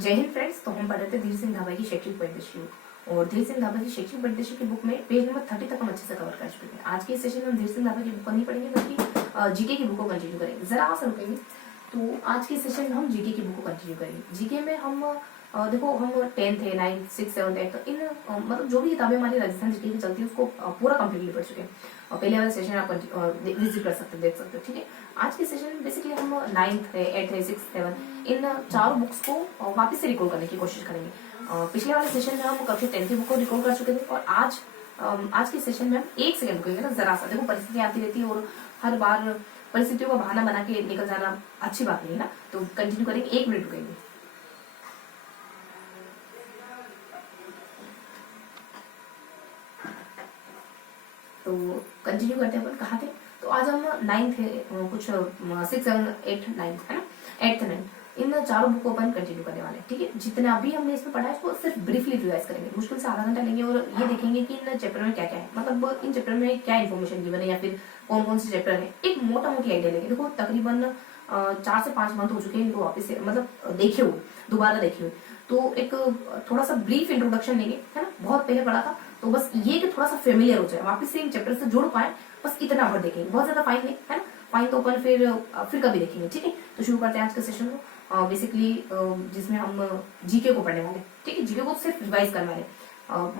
जय हिंद फ्रेंड्स। तो हम पढ़ रहे थे धीर सिंह धाबा की शैक्षिक परिदृश्य और धीर सिंह धाबा की शैक्षिक परिदृश्य की बुक में पेज नंबर 30 तक हम अच्छे से कवर कर चुके हैं। आज के इस सेशन में हम धीर सिंह धाबा की बुक नहीं पढ़ेंगे बल्कि जीके की बुक को कंटिन्यू करेंगे। जरा सा रुकेंगे। तो आज के सेशन में हम जीके की बुक को कंटिन्यू करेंगे। जीके में हम देखो हम 10th है 9th 6th 7th 8th तो इन मतलब जो भी किताबें हमारी राजस्थान जीके की चलती है उसको पूरा कंप्लीटली पढ़ चुके हैं। पहले वाले सेशन आप विजिट कर सकते हैं, देख सकते हो। ठीक है, आज के सेशन में बेसिकली हम 9th है 8th है 6th 7th इन चारों बुक्स को वापस से रिकॉल करने की कोशिश करेंगे। पिछले वाले सेशन में हम कक्षा 10th की बुक को रिकॉल कर चुके थे और आज के सेशन में हम 1 सेकंड रुकेंगे ना। जरा सा देखो, परिस्थितियां आती रहती है और हर बार परिस्थितियों का बहाना बना के निकल जाना अच्छी बात नहीं है ना। तो कंटिन्यू करेंगे, 1 मिनट रुकेंगे। तो कंटिन्यू करते हैं अपन कहाँ थे। तो आज हम 9th है कुछ 6 7 8 9 है ना, 8th 9 इन चारों बुक को अपन कंटिन्यू करने वाले हैं। ठीक है, जितना भी हमने इसमें पढ़ा है उसको सिर्फ ब्रीफली रिवाइज करेंगे। मुश्किल से आधा घंटा लेंगे और ये देखेंगे कि इन चैप्टर में क्या क्या है, मतलब इन चैप्टर में क्या इन्फॉर्मेशन गिवन है या फिर कौन कौन से चैप्टर है। एक मोटा मोटी आइडिया लेंगे। देखो तकरीबन 4 से 5 मंथ हो चुके हैं इनको वापस से मतलब देखे हुए, दोबारा देखे हुए। तो एक थोड़ा सा ब्रीफ इंट्रोडक्शन लेंगे, है ना। बहुत पहले पढ़ा था तो बस ये कि थोड़ा सा फेमिलियर हो जाए, वापस से इन चैप्टर से जुड़ पाए, बस इतना भर देखेंगे। बहुत ज्यादा फाइन नहीं है ना, फाइन तो अपन फिर कभी देखेंगे। ठीक है, तो शुरू करते हैं आज के सेशन को बेसिकली जिसमें हम जीके को पढ़ने वाले। ठीक है, जीके को सिर्फ रिवाइज करने वाले,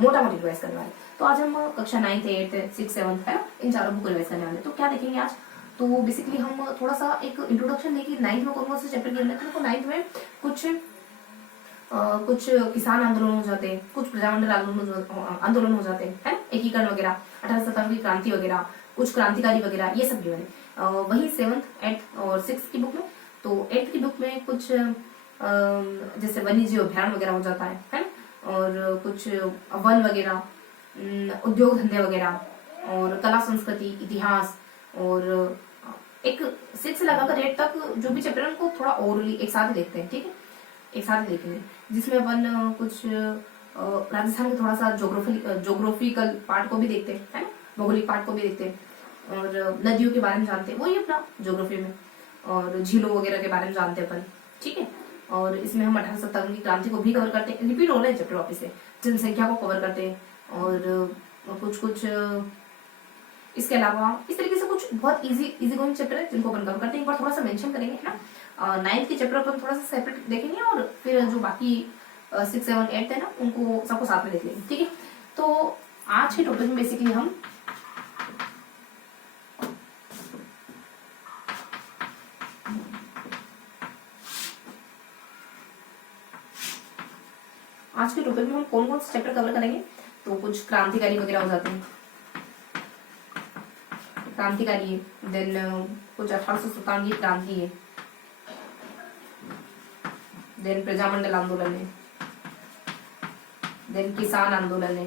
मोटा मोटी रिवाइज करने वाले। तो आज हम कक्षा 9th 8th 6 7th है ना, इन चारों बुक को रिवाइज करने वाले। तो क्या देखेंगे आज, तो बेसिकली हम थोड़ा सा एक इंट्रोडक्शन देंगे 9th में कौन कौन से चैप्टर के अंदर। तो 9th में कुछ किसान आंदोलन हो जाते हैं, कुछ प्रजामंडल आंदोलन हो जाते हैं, है ना, एकीकरण वगैरह, 1857 की क्रांति वगैरह, कुछ क्रांतिकारी वगैरह, ये सब गिवन है। वही 7th 8th और 6th की बुक में। तो 8th की बुक में कुछ जैसे वन्य जीव अभ्यारण्य वगैरह हो जाता है ना, और कुछ वन वगैरह, उद्योग धंधे वगैरह, और कला संस्कृति इतिहास, और एक 6 से लगाकर 8 तक जो भी चैप्टर है उनको थोड़ा ओवरली एक साथ देखते हैं। ठीक है, एक साथ देखेंगे, जिसमें अपन कुछ राजस्थान के थोड़ा सा जोग्राफिकल पार्ट को भी देखते हैं, है ना, भौगोलिक पार्ट को भी देखते हैं, और नदियों के बारे में जानते हैं, वही अपना ज्योग्राफी में, और झीलों वगैरह के बारे में जानते हैं अपन। ठीक है, और इसमें हम 1857 की क्रांति को भी कवर करते हैं। रिपीट हो रहा है चैप्टर वापिस से, जनसंख्या को कवर करते हैं, और कुछ इसके अलावा इस तरीके से कुछ बहुत इजी गोइंग चैप्टर है जिनको अपन कवर करते हैं। एक बार थोड़ा सा मेंशन करेंगे, है ना। 9th के चैप्टर अपन थोड़ा सा सेपरेट देखेंगे और फिर जो बाकी 6 7 8 है ना उनको सबको साथ में देख लेंगे। ठीक है, तो आज के टॉपिक में बेसिकली हम कौन कौन से चैप्टर कवर करेंगे। तो कुछ क्रांतिकारी वगैरह हो जाते हैं, क्रांतिकारी है, देन कुछ 1857 की क्रांति है, देन प्रजामंडल आंदोलन है, देन किसान आंदोलन है,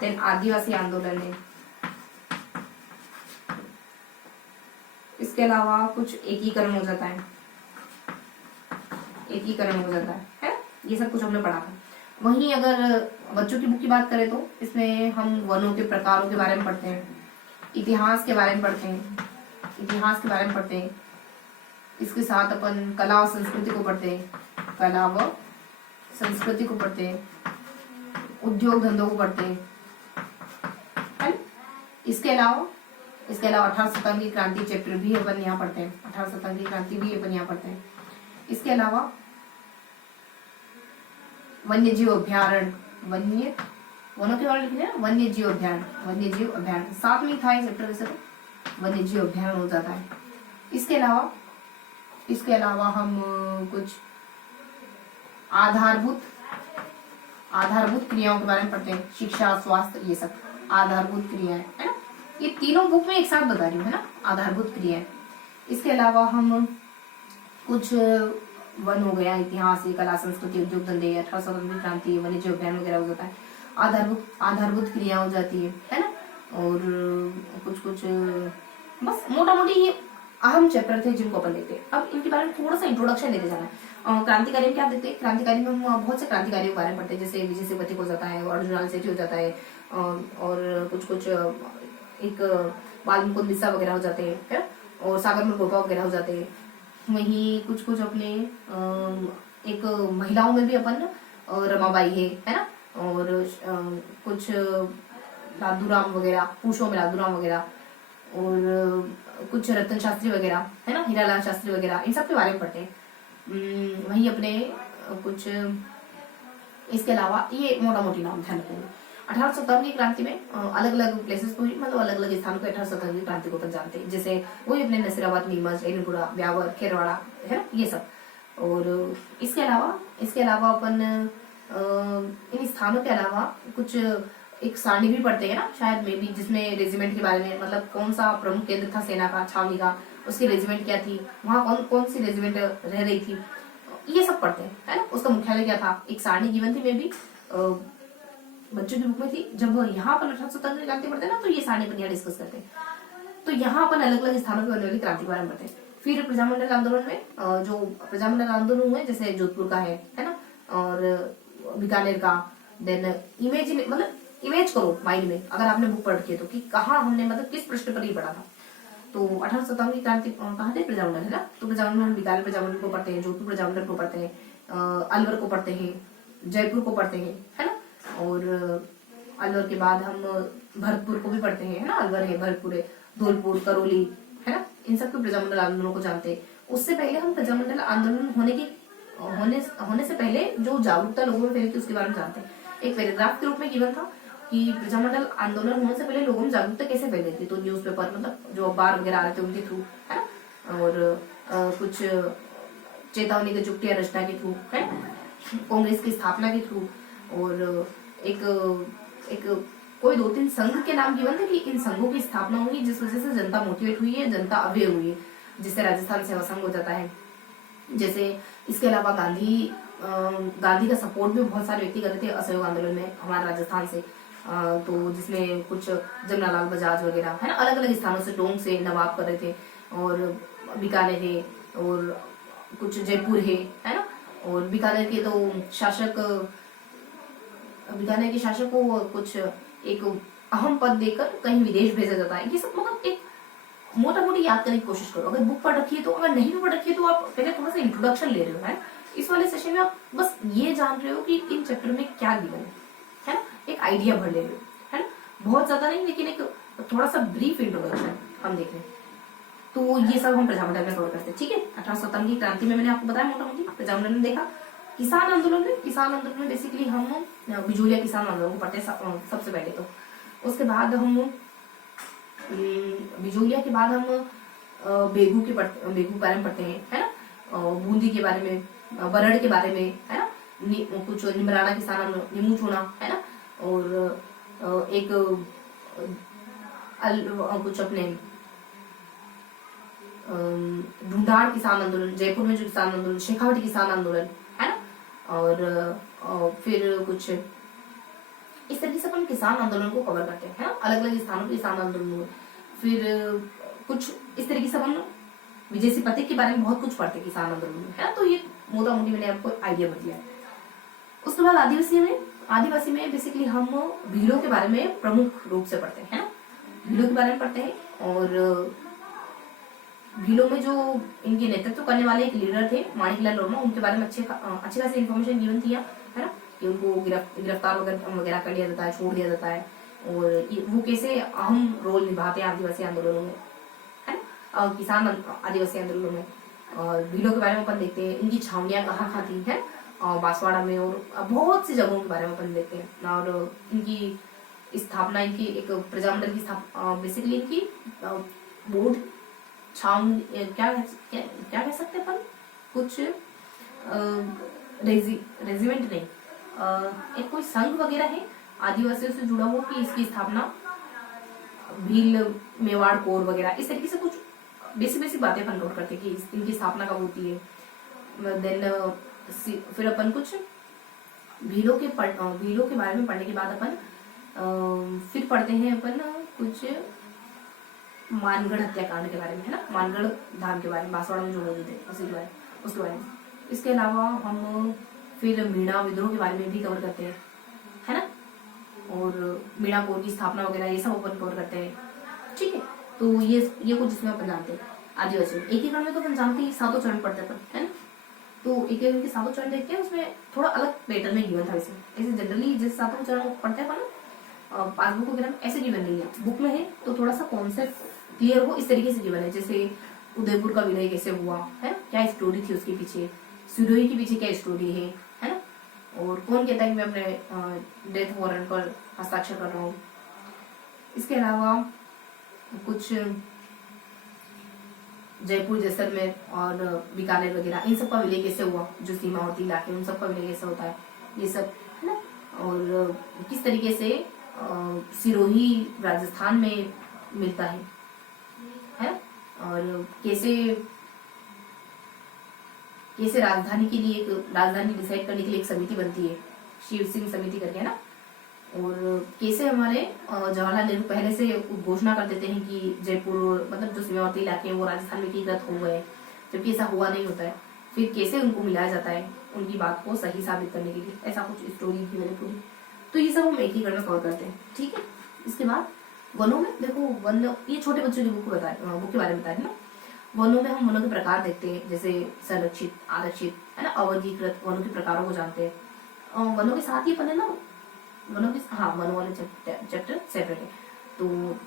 देन आदिवासी आंदोलन है। इसके अलावा कुछ एकीकरण हो जाता है, है? ये सब कुछ हमने पढ़ा था। वहीं अगर बच्चों की बुक की बात करें तो इसमें हम वनों के प्रकारों के बारे में पढ़ते हैं, इतिहास के बारे में पढ़ते हैं, इसके साथ अपन कला और संस्कृति को पढ़ते हैं, उद्योग धंधों को पढ़ते हैं। इसके अलावा 1857 की क्रांति चैप्टर भी अपन यहाँ पढ़ते हैं, 1857 की क्रांति भी अपन यहाँ पढ़ते हैं। इसके अलावा वन्य जीव अभ्यारण्य, वनों के बारे में लिखने हैं, वन्य जीव अभ्यारण्य साथ में था चैप्टर, वैसे तो वन्य जीव अभ्यारण्य हो जाता है। इसके अलावा हम कुछ आधारभूत क्रियाओं के बारे में पढ़ते हैं, शिक्षा स्वास्थ्य, ये सब आधारभूत क्रियाएं, है ना। ये तीनों बुक में एक साथ बता रही हूँ, है ना, आधारभूत क्रियाएं। इसके अलावा हम कुछ वन हो गया, इतिहास, कला संस्कृति, उद्योग धंधे, 1857 क्रांति, वन्य जीव अभ्यारण्य वगैरह हो जाता है। आधारभूत क्रिया हो जाती है ना। और कुछ बस मोटा मोटी ये अहम चैप्टर थे जिनको अपन देखते हैं। अब इनके बारे में थोड़ा सा इंट्रोडक्शन देते जाना है। क्रांतिकारी में क्या देखते हैं, क्रांतिकारी में हम बहुत से क्रांतिकारियों के बारे में पढ़ते हैं, जैसे विजय सेतुपति हो जाता है, अर्जुन सेठी हो जाता है, और कुछ एक बाल मुकुंद बिस्सा वगैरह हो जाते हैं, और सागर मुलगोपा वगैरह हो जाते हैं। वहीं कुछ कुछ अपने एक महिलाओं में भी अपन रमाबाई है ना, और कुछ लादूराम वगैरह, पुरुषों में लादूराम वगैरह, और कुछ रतन शास्त्री वगैरह है ना, हीरालाल शास्त्री वगैरह, इन सब के बारे में पढ़ते हैं। वहीं अपने कुछ इसके अलावा ये मोटा मोटी नाम ध्यान रखेंगे। 1857 की क्रांति में अलग अलग प्लेसेस को, मतलब अलग अलग स्थानों पे 1857 की क्रांति को अपन जानते हैं, जैसे वही अपने नसीराबाद, नीमच, एलनपुरा, ब्यावर, खेरवाड़ा है ना, ये सब। और इसके अलावा अपन इन स्थानों के अलावा कुछ एक सारणी भी पढ़ते हैं ना शायद में भी, जिसमें रेजिमेंट के बारे में, मतलब कौन सा प्रमुख केंद्र था सेना का, छावनी का, उसकी रेजिमेंट क्या थी, वहाँ कौन कौन सी रेजिमेंट रह रही थी, ये सब पढ़ते हैं है ना। उसका मुख्यालय क्या था, एक सारणी गिवन थी, में भी बच्चों की बुक में थी। जब यहाँ पर 1857 की क्रांति पढ़ते हैं ना, तो ये सारणी अपन यहाँ डिस्कस करते हैं। तो यहाँ अपन अलग अलग स्थानों पर होने वाली क्रांति के बारे में पढ़ते हैं। फिर प्रजामंडल आंदोलन में जो प्रजामंडल आंदोलन हुए, जैसे जोधपुर का है ना, और बीकानेर का, देन इमेज करो माइंड में, अगर आपने बुक पढ़ रखी है तो, कि कहाँ हमने, मतलब किस पृष्ठ पर ये पढ़ा था। तो 1857 की क्रांति कहाँ थे, प्रजामंडल है ना। तो प्रजामंडल हम बीकानेर प्रजामंडल को पढ़ते हैं, जोधपुर प्रजामंडल को पढ़ते हैं, अलवर को पढ़ते हैं, जयपुर को पढ़ते हैं है ना। और अलवर के बाद हम भरतपुर को भी पढ़ते हैं है ना, अलवर है, भरतपुर है, धौलपुर, करौली है ना, इन सब के प्रजामंडल आंदोलनों को जानते हैं। उससे पहले हम प्रजामंडल आंदोलन होने से पहले जो जागरूकता लोगों में फैली थी उसके बारे में जानते हैं। एक पैराग्राफ के रूप में गिवन था कि प्रजामंडल आंदोलन होने से पहले लोगों में जागरूकता कैसे फैली थी। तो न्यूज़पेपर, मतलब जो अखबार वगैरह आ रहे थे उनके थ्रू है ना, और कुछ चेतावनी के चुटकियां रचना के थ्रू है, कांग्रेस की स्थापना के थ्रू, और एक कोई 2-3 संघ के नाम गिवन थे कि इन संघों की स्थापना हुई, जिस वजह से जनता मोटिवेट हुई है, जनता अवेयर हुई है, जिससे राजस्थान सेवा संघ हो जाता है। जैसे इसके अलावा गांधी का सपोर्ट भी बहुत सारे व्यक्ति कर रहे थे असहयोग आंदोलन में हमारे राजस्थान से। तो जिसमें कुछ जमनालाल बजाज वगैरह है ना, अलग अलग स्थानों से, टोंक से नवाब कर रहे थे, और बीकानेर है, और कुछ जयपुर है ना। और बीकानेर के शासक को कुछ एक अहम पद देकर कहीं विदेश भेजा जाता है। ये सब मतलब एक मोटा मोटी याद करने की कोशिश करो। अगर बुक पढ़ रखी है तो, अगर नहीं भी पढ़ रखी है तो आप पहले थोड़ा सा इंट्रोडक्शन ले रहे हो है। इस वाले सेशन में आप बस ये जान रहे हो कि इन चैप्टर में क्या गिवन है ना, एक आइडिया भर ले रहे हो है ना, बहुत ज्यादा नहीं, लेकिन एक थोड़ा सा ब्रीफ इंट्रोडक्शन हम देख रहे हैं। तो ये सब हम प्रजामंडल में कवर करते हैं, ठीक है। 1857 की क्रांति में मैंने आपको बताया मोटा मोटी, प्रजामंडल में देखा। किसान आंदोलन में बेसिकली हम बिजोलिया किसान आंदोलन को पढ़ते हैं सबसे पहले। तो उसके बाद हम बिजोलिया के बाद हम बेगू के बारे में पढ़ते हैं है ना, बूंदी के बारे में, बरड़ के बारे में है ना, कुछ निमराना किसान, नीमू चूना है ना, और एक कुछ अपने ढूंढाड़ किसान आंदोलन, जयपुर में जो किसान आंदोलन, शेखावटी किसान आंदोलन है ना, और फिर कुछ इस तरीके से अपन किसान आंदोलन को कवर करते हैं, अलग अलग स्थानों के किसान आंदोलन हुए। फिर कुछ इस तरीके से अपन विजय सिंह पथिक के बारे में बहुत कुछ पढ़ते हैं किसान आंदोलन में है ना। तो ये मोटा मोटी मैंने आपको आइडिया बता दिया। उसके बाद आदिवासी में बेसिकली हम भीलों के बारे में प्रमुख रूप से पढ़ते हैं है ना, भीलों के बारे में पढ़ते हैं। और भीलों में जो इनके नेतृत्व करने वाले एक लीडर थे माणिकलाल वर्मा, उनके बारे में अच्छी खासी इन्फॉर्मेशन गिवन थी है ना, कि उनको गिरफ्तार वगैरह कर लिया जाता है, छोड़ दिया जाता है, और वो कैसे अहम रोल निभाते हैं आदिवासी आंदोलनों में है ना, किसान आदिवासी आंदोलनों में। और भीलों के बारे में अपन देखते हैं, इनकी छावनियां कहाँ थी है, बांसवाड़ा में, और बहुत सी जगहों के बारे में अपन देखते हैं। और इनकी स्थापना, इनकी एक प्रजामंडल की स्थापना, बेसिकली इनकी बोर्ड छावनी क्या कह सकते हैं अपन, कुछ रेजिमेंट नहीं, एक कोई संघ वगैरह है आदिवासियों से जुड़ा हुआ, कि इसकी स्थापना भील मेवाड़ कोर वगैरह, इस तरीके से कुछ बेसिक बातें अपन नोट करते हैं कि इनकी स्थापना कब होती है। देन फिर अपन कुछ भीलों के बारे में पढ़ने के बाद अपन फिर पढ़ते हैं अपन कुछ मानगढ़ हत्याकांड के बारे में है ना, मानगढ़ धाम के बारे में, बांसवाड़ा में जो हुए थे उसके बारे में। इसके अलावा हम फिर मीणा विद्रोह के बारे में भी कवर करते हैं है ना, और मीणा कोर की स्थापना वगैरह ये सब अपन कवर करते हैं, ठीक है। तो ये कुछ जिसमें अपन जानते हैं। आदिवासी एकीकरण में तो अपन जानते ही सातों चरण पढ़ते हैं अपन, है ना। तो एकीकरण के सातों चरण देखते हैं, उसमें थोड़ा अलग पैटर्न में गिवन था वैसे। ऐसे जनरली जिस सातों चरण पढ़ते हैं अपन पासबुक वगैरह में ऐसे गिवन नहीं है, बुक में है तो थोड़ा सा कॉन्सेप्ट क्लियर हो इस तरीके से गिवन है। जैसे उदयपुर का विलय कैसे हुआ है, क्या स्टोरी थी उसके पीछे, सिरोही के पीछे क्या स्टोरी है ना, और कौन कहता है कि मैं अपने डेथ वारंट पर हस्ताक्षर कर रहा हूँ। इसके अलावा कुछ जयपुर जैसलमेर और बीकानेर वगैरह इन सब का विलय कैसे हुआ, जो सीमावर्ती इलाके उन सब का विलय कैसे होता है, ये सब है ना। और किस तरीके से सिरोही राजस्थान में मिलता है और कैसे कैसे राजधानी के लिए एक राजधानी डिसाइड करने के लिए एक समिति बनती है, शिव सिंह समिति करके, है ना। और कैसे हमारे जवाहरलाल नेहरू पहले से घोषणा कर देते हैं कि जयपुर मतलब जो सीमावर्ती इलाके हैं वो राजस्थान में एकीकृत हो गए, जबकि ऐसा हुआ नहीं होता है। फिर कैसे उनको मिलाया जाता है उनकी बात को सही साबित करने के लिए, ऐसा कुछ स्टोरी थी मैंने पूरी। तो ये सब हम एकीकरण में कवर करते हैं, ठीक है। इसके बाद वनों में देखो, वन ये छोटे बच्चों की बुक के बारे में बताए ना। वनों में हम वनों के प्रकार देखते हैं, जैसे संरक्षित, आरक्षित, है ना, अवर्गीकृत वनों के प्रकारों को जानते हैं। वनों के साथ ही अपन है ना वनों के, हाँ, वनों वाले चैप्टर सेपरेट है। तो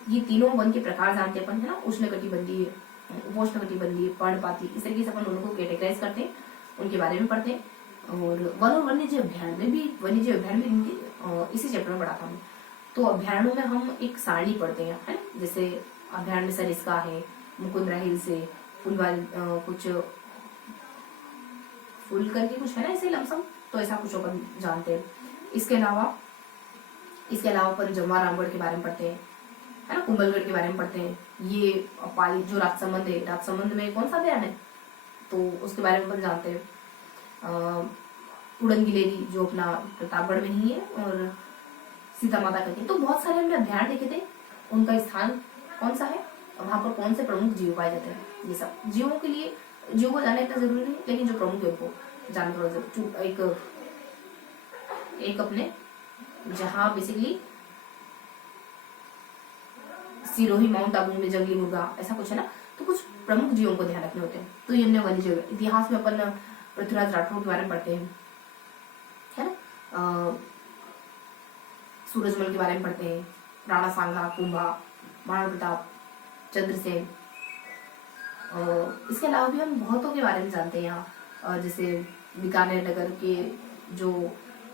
ये तीनों वन के प्रकार जानते हैं अपन, है ना, उष्णकटिबंधीय, उपोष्णकटिबंधीय, पर्णपाती, इस तरीके से अपन वनों को कैटेगराइज करते हैं, उनके बारे में पढ़ते हैं। और वन और वन्य जीव अभ्यारण्य में भी, वन्य जीव अभ्यारण्य में इसी चैप्टर में पढ़ा था हमने। तो अभ्यारण्यों में हम एक सारणी पढ़ते हैं, है ना, जैसे अभ्यारण्य में सरिस्का है, मुकुंदरा हिल्स है, फुलवारी कुछ फुल करके कुछ है ना ऐसे लमसम, तो ऐसा कुछ अपन जानते हैं। इसके अलावा अपन जमुआ रामगढ़ के बारे में पढ़ते हैं, है ना, कुंभलगढ़ के बारे में पढ़ते हैं। ये पाली जो राजसमंद है, राजसमंद में कौन सा अभ्यारण्य है तो उसके बारे में अपन जानते हैं। उड़न गिलेरी जो अपना प्रतापगढ़ में ही है, और सीता माता करके। तो बहुत सारे हमने अभ्यारण्य देखे थे, उनका स्थान कौन सा है, वहां पर कौन से प्रमुख जीव पाए जाते हैं, ये सब जीवों के लिए, जीवों को जानना इतना जरूरी नहीं, लेकिन जो प्रमुख है उनको जानना थोड़ा जरूरी। एक अपने जहाँ बेसिकली सिरोही, माउंट आबू में जंगली मुर्गा, ऐसा कुछ है ना, तो कुछ प्रमुख जीवों को ध्यान रखने होते हैं। तो ये हमने वन्य जीव। इतिहास में अपन पृथ्वीराज राठौर के बारे में पढ़ते हैं, है ना, सूरजमल के बारे में पढ़ते हैं, राणा सांगा, कुंभा, महाराणा प्रताप, चंद्रसेन। इसके अलावा भी हम बहुतों के बारे में जानते हैं यहाँ, जैसे बीकानेर नगर के जो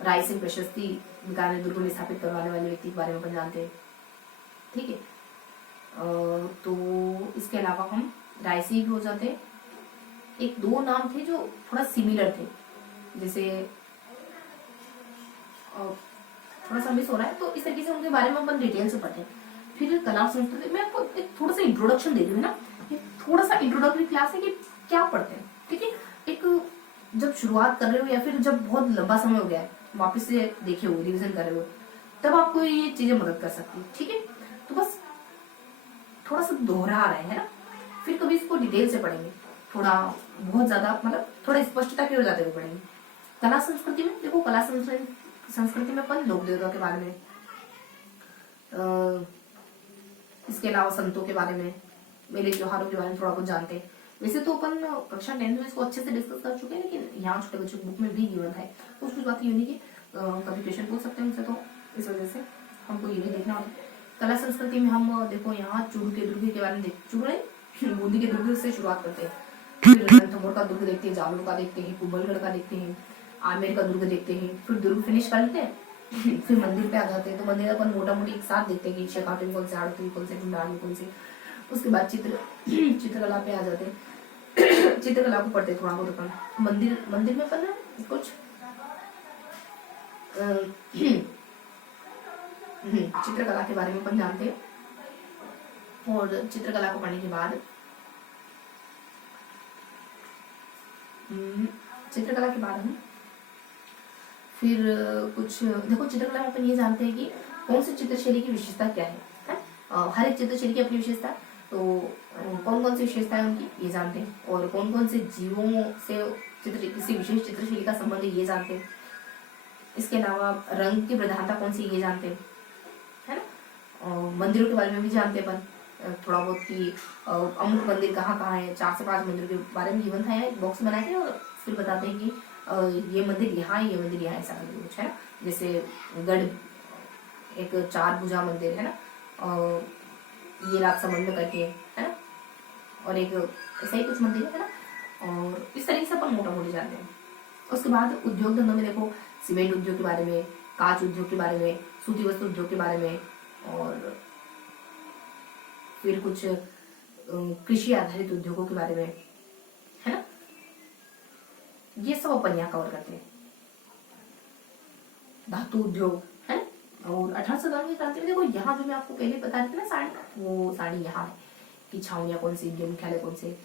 राय सिंह प्रशस्ति बीकानेर दुर्ग में स्थापित करवाने वाले व्यक्ति के बारे में अपन जानते हैं, ठीक है। तो इसके अलावा हम रायसी भी हो जाते हैं। एक दो नाम थे जो थोड़ा सिमिलर थे, जैसे थोड़ा सा मिस हो रहा है, तो इस तरीके से उनके बारे में अपन डिटेल से पढ़ते हैं। फिर कला संस्कृति में आपको एक थोड़ा सा इंट्रोडक्शन दे दूँ ना, थोड़ा सा इंट्रोडक्टरी क्लास है कि क्या पढ़ते हैं, ठीक है। एक जब शुरुआत कर रहे हो या फिर जब बहुत लंबा समय हो गया है, वापस से देखे हो, रिविजन कर रहे हो, तब आपको ये चीजें मदद कर सकती है, ठीक है। तो बस थोड़ा सा दोहरा रहे हैं ना, फिर कभी इसको डिटेल से पढ़ेंगे, थोड़ा बहुत ज्यादा मतलब थोड़ा स्पष्टता की ओर जाते हुए पढ़ेंगे। कला संस्कृति में देखो, कला संस्कृति में अपन लोक देवता के बारे में, इसके अलावा संतों के बारे में, मेले त्योहारों के बारे में थोड़ा कुछ जानते हैं। वैसे तो अपन कक्षा 10 में इसको अच्छे से डिस्कस कर चुके हैं, लेकिन यहाँ छोटे बच्चों की बुक में भी गिवन है, कुछ कुछ बातें यूनिक है, कभी क्वेश्चन पूछ सकते हैं मुझसे, तो इस वजह से हमको ये भी देखना होता है। कला संस्कृति में हम देखो यहाँ चूरू के दुर्ग के बारे में बूंदी के दुर्ग से शुरुआत करते हैं, फिर रणथंभौर का दुर्ग देखते हैं, जालौर का देखते हैं, कुंभलगढ़ का देखते हैं, आमेर का दुर्ग देखते हैं, फिर दुर्ग फिनिश कर लेते हैं, फिर मंदिर पे आ जाते हैं। तो मंदिर अपन मोटा मोटी एक साथ देखते हैं कि शेखावटी कौन से, आड़ती कौन से, ढूंढानी कौन से। उसके बाद चित्रकला पे आ जाते हैं, चित्रकला को पढ़ते थोड़ा बहुत अपन। मंदिर में अपन कुछ चित्रकला के बारे में अपन जानते हैं। और चित्रकला को पढ़ने के बाद हम फिर कुछ देखो, चित्रकला में अपन ये जानते हैं कि कौन सी चित्रशैली की विशेषता क्या है? हर एक चित्रशैली की अपनी विशेषता, तो कौन कौन सी विशेषता है उनकी ये जानते हैं, और कौन कौन से जीवों से किसी विशेष चित्रशैली का संबंध है ये जानते हैं। इसके अलावा रंग की प्रधानता कौन सी ये जानते हैं, है ना। मंदिरों के बारे में भी जानते हैं अपन, थोड़ा बहुत कि अमुक मंदिर कहाँ कहाँ है, 4 से 5 मंदिर के बारे में गिवन था, एक बॉक्स बना के और फिर बताते हैं कि ये मंदिर यहाँ है, ये मंदिर यहाँ, ऐसा करके कुछ है ना। जैसे गढ़ एक 4 भुजा मंदिर है ना, ये राजसमंद में करके है ना, और एक ऐसा ही कुछ मंदिर है ना। और इस तरीके से अपन मोटा मोटी जानते हैं। उसके बाद उद्योग धंधों में देखो, सीमेंट उद्योग के बारे में, कांच उद्योग के बारे में, सूती वस्त्र उद्योग के बारे में, और फिर कुछ कृषि आधारित उद्योगों के बारे में है ना। ये सब अपन यहाँ कवर करते हैं। धातु उद्योग है ना। और 1857 की क्रांति में देखो, यहाँ जो मैं आपको पहले बता रही थी ना साड़ी, वो साड़ी यहाँ है कि छावनियाँ कौन सी, इंडियन मुख्यालय कौन से,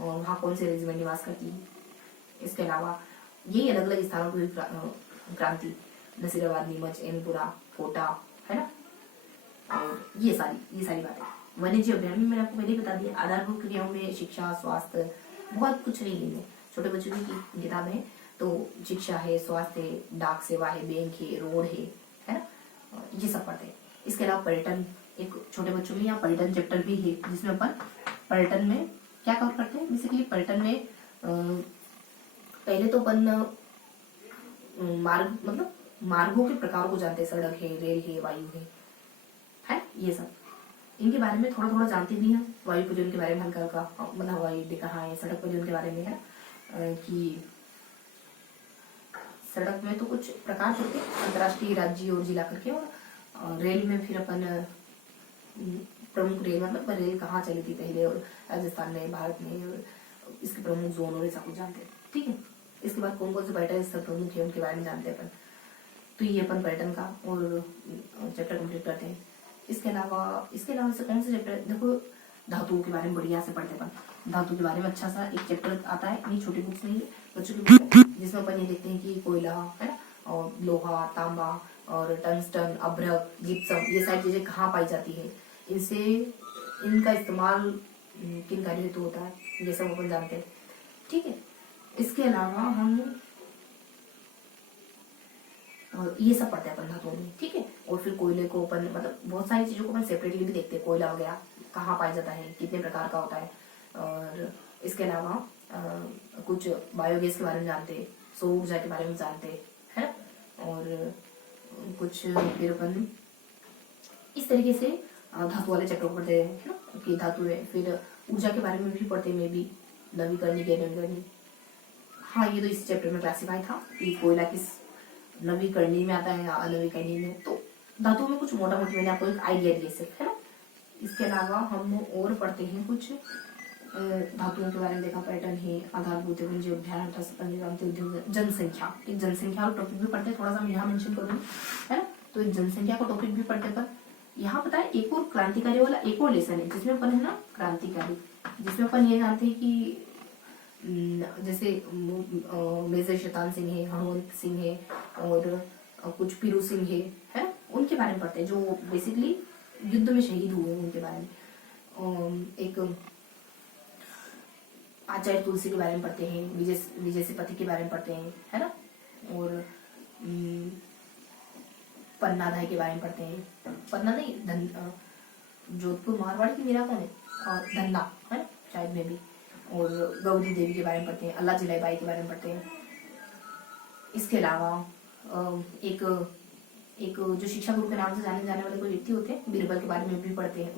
और वहाँ कौन से रेजिमेंट निवास करती है। इसके अलावा यही अलग अलग स्थानों पर हुई क्रांति, नसीराबाद, नीमच, एनपुरा, कोटा है ना। और ये सारी बातें वन्य जीव अभियान में मैंने आपको पहले बता दिया। आधारभूत क्रियाओं में शिक्षा, स्वास्थ्य, बहुत कुछ नहीं लेंगे, छोटे बच्चों की किताब है तो शिक्षा है, स्वास्थ्य है, डाक सेवा है, बैंक है, रोड है ना, ये सब पढ़ते हैं। इसके अलावा पर्यटन, एक छोटे बच्चों में यहाँ पर्यटन चैप्टर भी है, जिसमें अपन पर्यटन में क्या कवर करते हैं। बेसिकली पर्यटन में पहले तो अपन मार्ग मतलब मार्गों के प्रकारों को जानते हैं, सड़क है, रेल है, वायु है ये सब। इनके बारे में थोड़ा थोड़ा जानते भी हैं। वायु परिवहन के बारे में हल्का हल्का, मतलब हवाई अड्डे कहाँ है, सड़क परिवहन के बारे में है कि सड़क में तो कुछ प्रकार होते हैं, अंतर्राष्ट्रीय, राज्य और जिला करके। और रेल में फिर अपन प्रमुख रेल, मतलब रेल कहाँ चली थी पहले, और राजस्थान में, भारत में, और इसके प्रमुख जोन और ऐसा कुछ जानते हैं। ठीक है। इसके बाद कौन कौन से पर्यटन स्थल प्रमुख है उनके बारे में जानते हैं अपन। तो ये अपन पर्यटन का और चैप्टर कंप्लीट करते हैं। इसके अलावा से कौन से चैप्टर, देखो धातुओं के बारे में बढ़िया से पढ़ते अपन। धातु के बारे में अच्छा सा एक चैप्टर आता है अपनी छोटी बुक्स में ही, बच्चों की बुक में, जिसमें अपन ये देखते हैं कि कोयला है ना, और लोहा, तांबा और टंगस्टन, अभ्रक, जिप्सम, ये सारी चीजें कहाँ पाई जाती है, इनसे इनका इस्तेमाल किन कार्य हेतु होता है, ये सब अपन जानते हैं। ठीक है। इसके अलावा हम ये सब पढ़ते हैं अपन धातुओं में। ठीक है। और फिर कोयले को अपन, मतलब बहुत सारी चीजों को अपन सेपरेटली भी देखते हैं। कोयला वगैरह कहाँ पाया जाता है, कितने प्रकार का होता है, और इसके अलावा कुछ बायोगैस के बारे में जानते हैं, सौर ऊर्जा के बारे में जानते हैं है ना। और कुछ फिर अपन इस तरीके से धातु वाले चैप्टर पढ़ते हैं है ना, कि धातु है। फिर ऊर्जा के बारे में भी पढ़ते हैं, में भी नवीकरणीय, गैर नवीकरणीय। हाँ, ये तो इस चैप्टर में क्लासिफाई था कि कोयला किस नवीकरणीय में आता है या अनवीकरणीय में। तो धातुओं में कुछ मोटा मोटी मैंने आपको एक आइडिया दिया सिर्फ, है ना। इसके अलावा हम और पढ़ते हैं कुछ धातुओं के बारे में। देखा, पैटर्न है, आधारभूत एवं जीव अध्ययन, उद्योग, जनसंख्या, एक जनसंख्या और टॉपिक भी पढ़ते हैं, थोड़ा सा मैं यहाँ मेंशन करूंगी, है ना। तो एक जनसंख्या का टॉपिक भी पढ़ते हैं। पर यहाँ पता है एक और क्रांतिकारी वाला एक और लेसन है, जिसमें अपन है ना क्रांतिकारी, जिसमें अपन ये जानते हैं कि जैसे मेजर शैतान सिंह है, हनुमंत सिंह है, और कुछ पीरू सिंह है ना, उनके बारे में पढ़ते हैं, जो बेसिकली युद्ध में शहीद हुए हैं, उनके बारे में। एक आचार्य तुलसी के बारे में पढ़ते हैं, विजय सेपति के बारे में पढ़ते हैं, है ना। और पन्नाधाय के बारे में पढ़ते हैं। पन्ना नहीं, जोधपुर मारवाड़ की मीरा कौन है, और धन्ना है ना, शायद में भी। और गौरी देवी के बारे में पढ़ते हैं, अल्लाह जिलाई बाई के बारे में पढ़ते हैं। इसके अलावा एक जो शिक्षा गुरु के नाम से जाने वाले कोई व्यक्ति होते हैं, बीरबल के बारे में भी पढ़ते हैं।